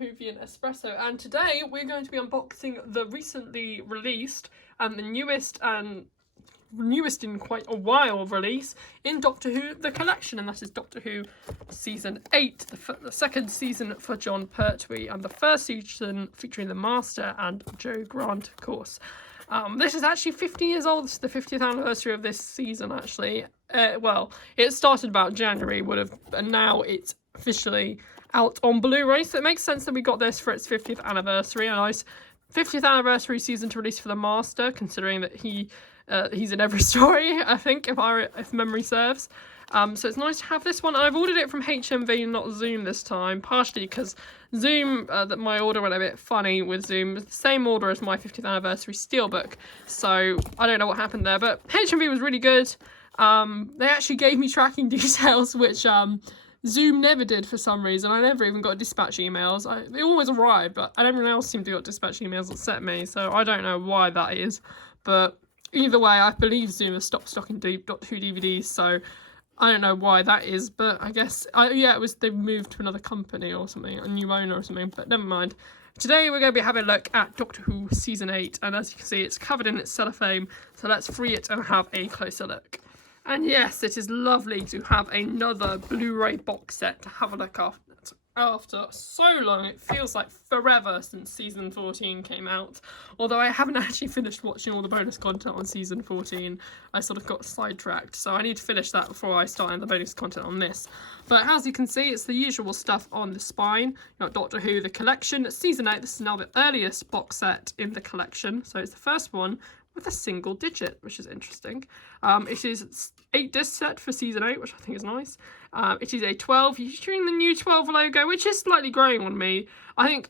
Whovian Espresso, and today we're going to be unboxing the recently released and the newest in quite a while release in Doctor Who the collection, and that is Doctor Who season 8, the second season for Jon Pertwee, and the first season featuring the Master and Jo Grant, of course. This is actually 50 years old. This is the 50th anniversary of this season, actually. Well, it started about January, and now it's officially out on Blu-ray, so it makes sense that we got this for its 50th anniversary. A nice 50th anniversary season to release for the Master, considering that he's in every story, I think, if memory serves. So it's nice to have this one. I've ordered it from HMV, not Zoom this time, partially because Zoom, that my order went a bit funny with Zoom. It's the same order as my 50th anniversary steelbook, so I don't know what happened there, but HMV was really good. They actually gave me tracking details, which Zoom never did for some reason. I never even got dispatch emails. They always arrived, but everyone else seemed to get dispatch emails except me, so I don't know why that is. But either way, I believe Zoom has stopped stocking Doctor Who DVDs, so I don't know why that is, but I guess, they've moved to another company or something, a new owner or something, but never mind. Today we're going to be having a look at Doctor Who Season 8, and as you can see, it's covered in its cellophane, so let's free it and have a closer look. And yes, it is lovely to have another Blu-ray box set to have a look after so long. It feels like forever since season 14 came out, although I haven't actually finished watching all the bonus content on season 14. I sort of got sidetracked, so I need to finish that before I start the bonus content on this. But as you can see, it's the usual stuff on the spine. You've got Doctor Who the collection, season 8. This is now the earliest box set in the collection, so it's the first one with a single digit, which is interesting. It is 8 disc set for season 8, which I think is nice. It is a 12 featuring the new 12 logo, which is slightly growing on me. I think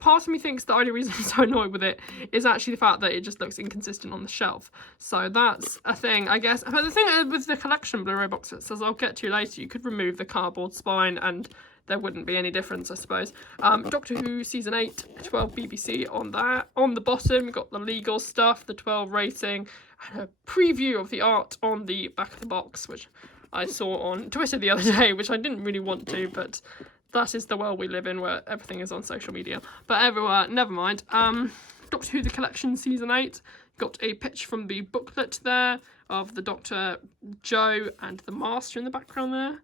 part of me thinks the only reason I'm so annoyed with it is actually the fact that it just looks inconsistent on the shelf. So that's a thing, I guess. But the thing with the collection Blu-ray box sets, as I'll get to later, you could remove the cardboard spine and there wouldn't be any difference, I suppose. Doctor Who Season 8, 12 BBC on that. On the bottom, we've got the legal stuff, the 12 rating, and a preview of the art on the back of the box, which I saw on Twitter the other day, which I didn't really want to, but that is the world we live in, where everything is on social media. But everywhere, never mind. Doctor Who the Collection Season 8, got a picture from the booklet there of the Doctor, Jo, and the Master in the background there.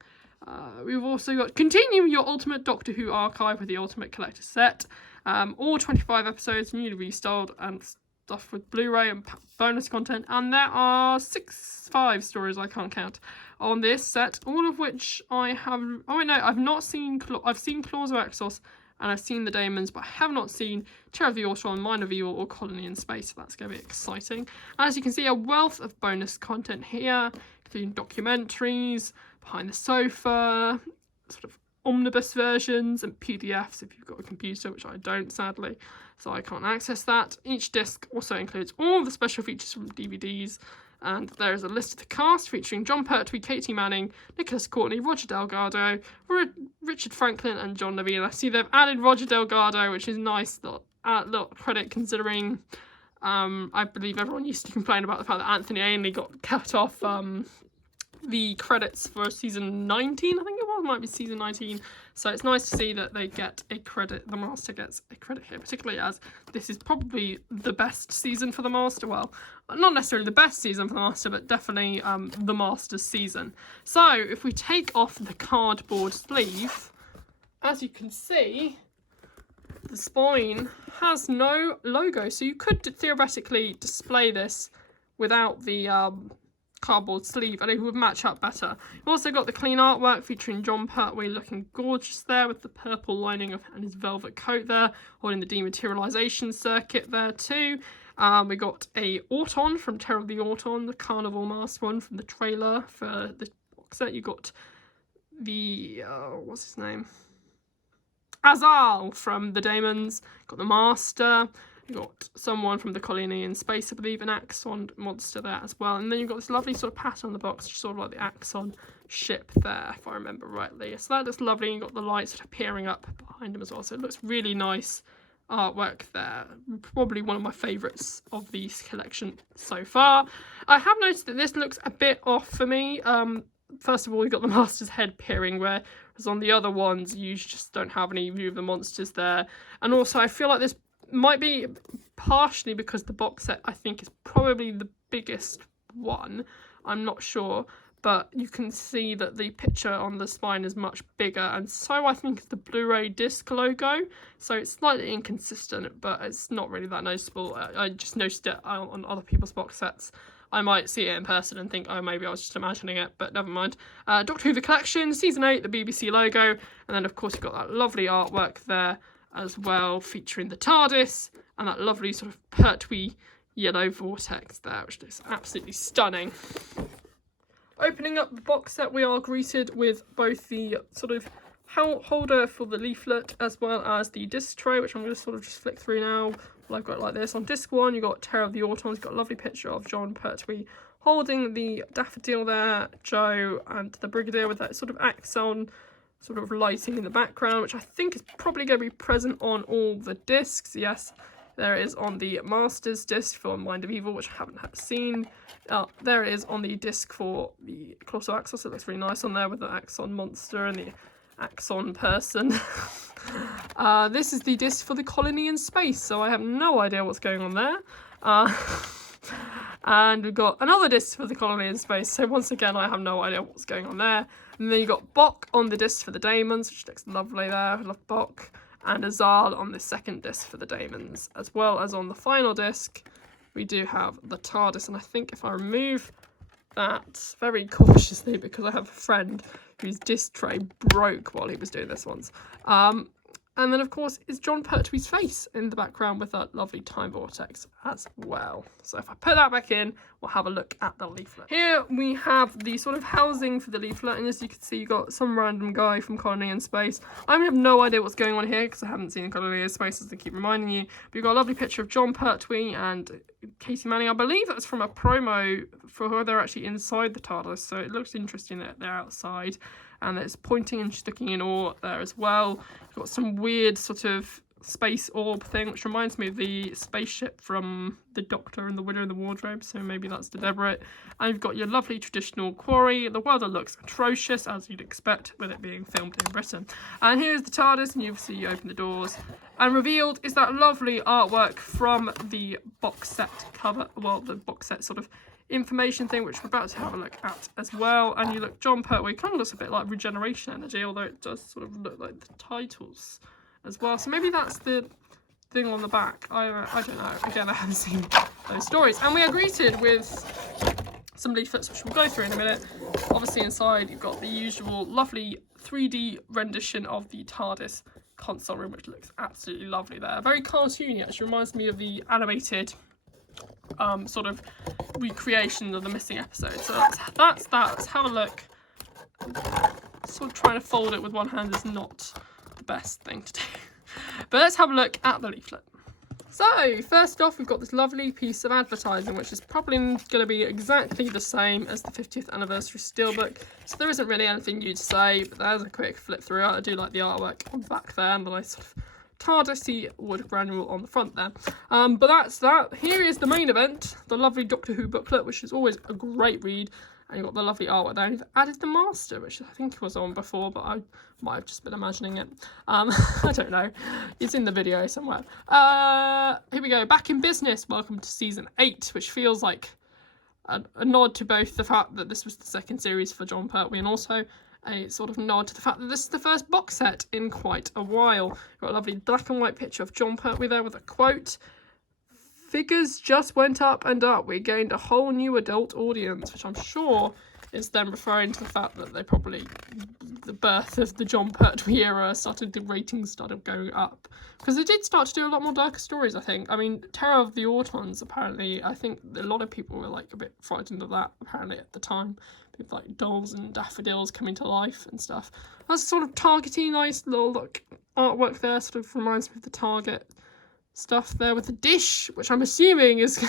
We've also got Continue Your Ultimate Doctor Who Archive with the Ultimate Collector Set. All 25 episodes, newly restyled, and stuff with Blu-ray and bonus content. And there are 5 stories, I can't count, on this set, all of which I have... Oh, wait, no, I've not seen... I've seen Claws of Exos, and I've seen The Daemons, but I have not seen Terror of the Autoron, Mind of Evil, or Colony in Space, so that's going to be exciting. As you can see, a wealth of bonus content here, including documentaries, Behind the Sofa, sort of omnibus versions, and PDFs if you've got a computer, which I don't, sadly, so I can't access that. Each disc also includes all the special features from DVDs, and there is a list of the cast featuring Jon Pertwee, Katy Manning, Nicholas Courtney, Roger Delgado, Richard Franklin, and John Levine. I see they've added Roger Delgado, which is nice, little credit, considering I believe everyone used to complain about the fact that Anthony Ainley got cut off the credits for season 19, I think it was, might be season 19. So it's nice to see that they get a credit, the Master gets a credit here, particularly as this is probably the best season for the Master. Well, not necessarily the best season for the Master, but definitely the Master's season. So if we take off the cardboard sleeve, as you can see, the spine has no logo. So you could theoretically display this without the cardboard sleeve, and it would match up better. We've also got the clean artwork featuring Jon Pertwee looking gorgeous there with the purple lining and his velvet coat there, holding the dematerialization circuit there too. We got a Auton from Terror of the Auton, the Carnival Mask one from the trailer for the box set. You got the what's his name? Azal from the Daemons. Got the Master. You've got someone from the Colony in Space, I believe, an Axon monster there as well. And then you've got this lovely sort of pattern on the box, sort of like the Axon ship there, if I remember rightly. So that looks lovely. You've got the lights sort of peering up behind him as well. So it looks really nice artwork there. Probably one of my favourites of the collection so far. I have noticed that this looks a bit off for me. first of all, you've got the Master's head peering, whereas on the other ones, you just don't have any view of the monsters there. And also, I feel like this might be partially because the box set, I think, is probably the biggest one. I'm not sure. But you can see that the picture on the spine is much bigger, and so I think it's the Blu-ray disc logo. So it's slightly inconsistent, but it's not really that noticeable. I just noticed it on other people's box sets. I might see it in person and think, oh, maybe I was just imagining it, but never mind. Doctor Who The Collection, Season 8, the BBC logo, and then of course you've got that lovely artwork there as well, featuring the TARDIS, and that lovely sort of Pertwee yellow vortex there, which looks absolutely stunning. Opening up the box set, we are greeted with both the sort of holder for the leaflet as well as the disc tray, which I'm going to sort of just flick through now. Well, I've got it like this. On disc 1, you've got Terror of the Autons. You've got a lovely picture of Jon Pertwee holding the daffodil there, Joe and the Brigadier with that sort of axon sort of lighting in the background, which I think is probably going to be present on all the discs. Yes, there it is on the Master's disc for Mind of Evil, which I haven't seen. There it is on the disc for the Colossal Axos. It looks really nice on there with the Axon monster and the Axon person. This is the disc for the Colony in Space, so I have no idea what's going on there. And we've got another disc for the Colony in Space, so once again I have no idea what's going on there. And then you've got Bok on the disc for the Daemons, which looks lovely there. I love Bok. And Azal on the second disc for the Daemons, as well as on the final disc we do have the TARDIS. And I think if I remove that very cautiously, because I have a friend whose disc tray broke while he was doing this once, and then of course is Jon Pertwee's face in the background with that lovely time vortex as well. So if I put that back in, we'll have a look at the leaflet. Here we have the sort of housing for the leaflet, and as you can see, you've got some random guy from Colony in Space. I have no idea what's going on here because I haven't seen Colony in Space, as I keep reminding you. But you've got a lovely picture of Jon Pertwee and Katy Manning. I believe that's from a promo for who they're actually inside the TARDIS, so it looks interesting that they're outside. And it's pointing and she's looking in awe there as well. You've got some weird sort of space orb thing, which reminds me of the spaceship from the Doctor and the Widow in the Wardrobe, so maybe that's the Deborah. And you've got your lovely traditional quarry. The weather looks atrocious, as you'd expect with it being filmed in Britain. And here's the TARDIS, and you see you open the doors. And revealed is that lovely artwork from the box set cover, well, the box set sort of information thing, which we're about to have a look at as well. And you look, Jon Pertwee kind of looks a bit like Regeneration Energy, although it does sort of look like the titles as well. So maybe that's the thing on the back. I don't know. Again, I haven't seen those stories. And we are greeted with some leaflets, which we'll go through in a minute. Obviously inside you've got the usual lovely 3D rendition of the TARDIS console room, which looks absolutely lovely there. Very cartoony, actually reminds me of the animated sort of recreation of the missing episode. So that's that. Let's have a look. Sort of trying to fold it with one hand is not the best thing to do. But let's have a look at the leaflet. So first off, we've got this lovely piece of advertising, which is probably going to be exactly the same as the 50th anniversary steelbook. So there isn't really anything new to say, but there's a quick flip through. I do like the artwork on the back there and the nice sort of TARDIS wood granule on the front there. But that's that. Here is the main event, the lovely Doctor Who booklet, which is always a great read. And you've got the lovely artwork there. And you've added the Master, which I think was on before, but I might have just been imagining it. I don't know. It's in the video somewhere. Here we go. Back in business. Welcome to season 8, which feels like a nod to both the fact that this was the second series for Jon Pertwee and also a sort of nod to the fact that this is the first box set in quite a while. You've got a lovely black and white picture of Jon Pertwee there with a quote. Figures just went up and up. We gained a whole new adult audience, which I'm sure is then referring to the fact that they probably, the birth of the Jon Pertwee era, the ratings started going up. Because they did start to do a lot more darker stories, I think. I mean, Terror of the Autons, apparently, I think a lot of people were like a bit frightened of that, apparently, at the time. With like dolls and daffodils coming to life and stuff. That's sort of targety, nice little look artwork there, sort of reminds me of the Target stuff there with the dish, which I'm assuming is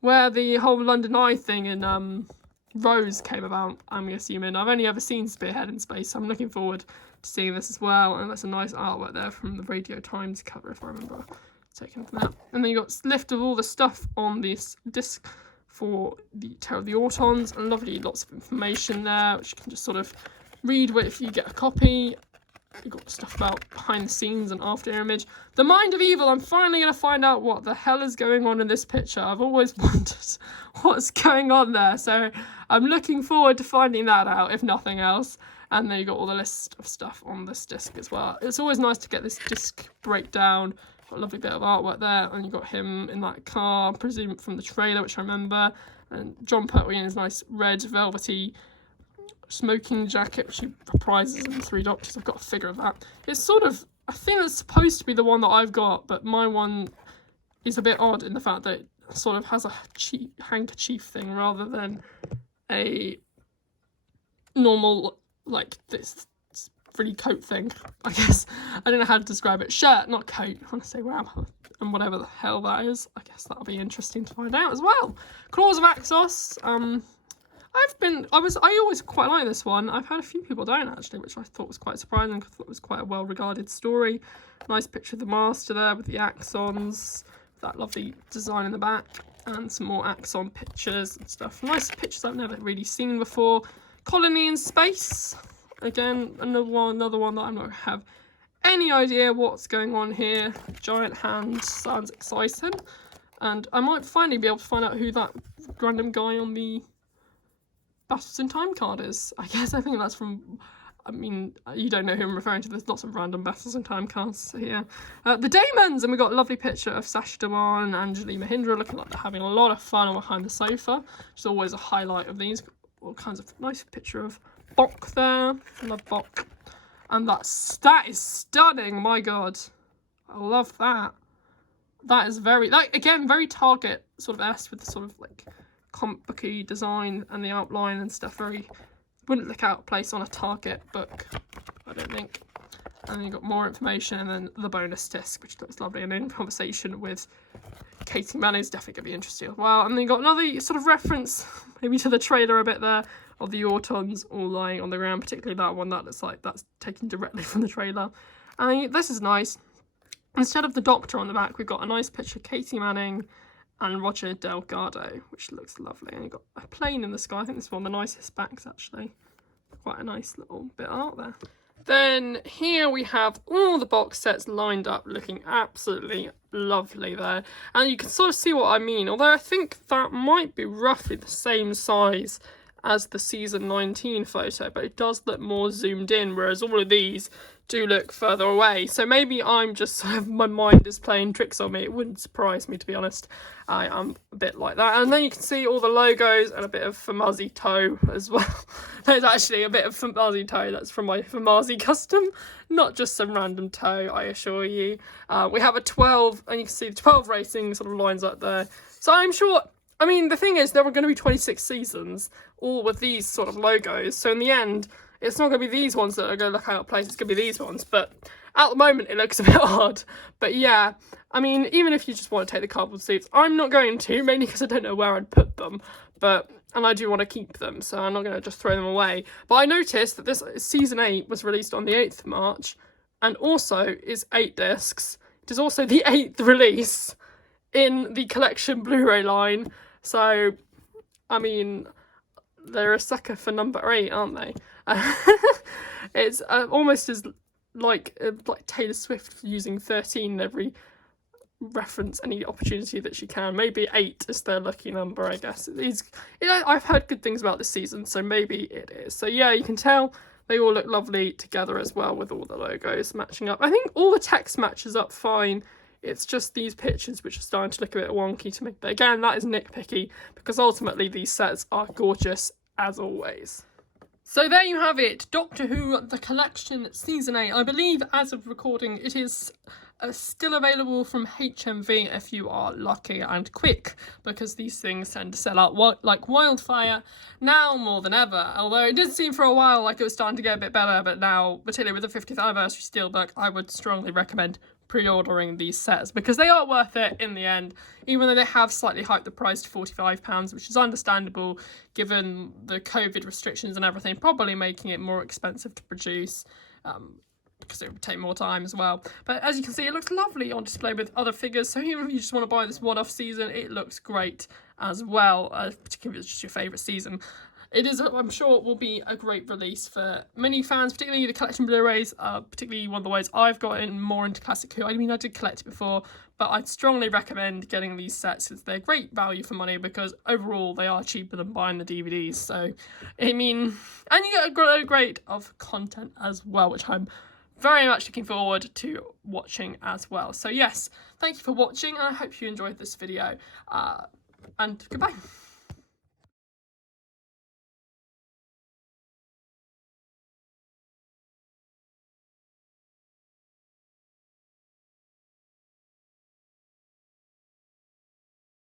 where the whole London Eye thing in Rose came about, I'm assuming. I've only ever seen Spearhead in Space, so I'm looking forward to seeing this as well. And that's a nice artwork there from the Radio Times cover, if I remember taking from that. And then you got a list of all the stuff on this disc for the Tale of the Autons, and lovely lots of information there, which you can just sort of read if you get a copy. You've got stuff about behind the scenes and after image. The Mind of Evil, I'm finally going to find out what the hell is going on in this picture. I've always wondered what's going on there, so I'm looking forward to finding that out, if nothing else. And then you've got all the list of stuff on this disc as well. It's always nice to get this disc breakdown. Got a lovely bit of artwork there, and you got him in that car, presumed from the trailer, which I remember, and Jon Pertwee in his nice red velvety smoking jacket, which he reprises in 3 Doctors. I've got a figure of that. It's sort of, I think it's supposed to be the one that I've got, but my one is a bit odd in the fact that it sort of has a handkerchief thing rather than a normal, like, this frilly coat thing, I guess. I don't know how to describe it. Shirt, not coat. I want to say wow, and whatever the hell that is. I guess that'll be interesting to find out as well. Claws of Axos. I always quite like this one. I've had a few people don't actually, which I thought was quite surprising. I thought it was quite a well-regarded story. Nice picture of the Master there with the Axons. That lovely design in the back, and some more Axon pictures and stuff. Nice pictures I've never really seen before. Colony in Space. Again, another one that I'm not have any idea what's going on here. Giant hand sounds exciting, and I might finally be able to find out who that random guy on the Battles in Time card is. I think that's from, I mean, you don't know who I'm referring to. There's lots of random Battles in Time cards here. The Daemons, and we got a lovely picture of Sacha Dhawan and Anjali Mahindra looking like they're having a lot of fun behind the sofa, which is always a highlight of these. All kinds of nice picture of Bok there. I love Bok. And that is stunning, my god. I love that. That is very, like, again, very Target sort of esque with the sort of like comic booky design and the outline and stuff. Very, wouldn't look out of place on a Target book, I don't think. And then you got more information, and then the bonus disc, which looks lovely, and in conversation with Katy Manning is definitely going to be interesting as well. And then you got another sort of reference, maybe to the trailer a bit there, of the Autons all lying on the ground, particularly that one. That looks like that's taken directly from the trailer. And this is nice. Instead of the Doctor on the back, we've got a nice picture of Katy Manning and Roger Delgado, which looks lovely. And you've got a plane in the sky. I think this is one of the nicest backs, actually. Quite a nice little bit of art there. Then here we have all the box sets lined up, looking absolutely lovely there. And you can sort of see what I mean, although I think that might be roughly the same size as the season 19 photo, but it does look more zoomed in, whereas all of these do look further away. So maybe I'm just sort of, my mind is playing tricks on me. It wouldn't surprise me, to be honest. I am a bit like that. And then you can see all the logos and a bit of Famazi toe as well. There's actually a bit of Famazi toe. That's from my Famazi custom, not just some random toe, I assure you. We have a 12, and you can see the 12 racing sort of lines up there. So I'm sure, I mean, the thing is, there were going to be 26 seasons, all with these sort of logos. So in the end, it's not going to be these ones that are going to look out of place. It's going to be these ones. But at the moment, it looks a bit odd. But yeah, I mean, even if you just want to take the cardboard suits, I'm not going to, mainly because I don't know where I'd put them. And I do want to keep them, so I'm not going to just throw them away. But I noticed that this season 8 was released on the 8th of March, and also is 8 discs. It is also the 8th release in the collection Blu-ray line. So, I mean, they're a sucker for number 8, aren't they? It's almost as like Taylor Swift using 13 in every reference, any opportunity that she can. Maybe 8 is their lucky number, I guess. I've heard good things about this season, so maybe it is. So yeah, you can tell they all look lovely together as well, with all the logos matching up. I think all the text matches up fine. It's just these pictures which are starting to look a bit wonky to me. But again, that is nitpicky, because ultimately these sets are gorgeous as always. So there you have it, Doctor Who, The Collection, Season 8. I believe, as of recording, it is still available from HMV if you are lucky and quick, because these things tend to sell out like wildfire now more than ever. Although it did seem for a while like it was starting to get a bit better, but now, particularly with the 50th anniversary steelbook, I would strongly recommend pre-ordering these sets, because they are worth it in the end, even though they have slightly hiked the price to £45, which is understandable given the COVID restrictions and everything, probably making it more expensive to produce. because it would take more time as well. But as you can see, it looks lovely on display with other figures, so even if you just want to buy this one-off season, it looks great as well, particularly if it's just your favourite season. It is, I'm sure, it will be a great release for many fans, particularly the collection Blu-rays, particularly one of the ways I've gotten more into Classic Who. I mean, I did collect it before, but I'd strongly recommend getting these sets because they're great value for money, because overall they are cheaper than buying the DVDs. So, I mean, and you get a load great of content as well, which I'm very much looking forward to watching as well. So yes, thank you for watching, and I hope you enjoyed this video, and goodbye.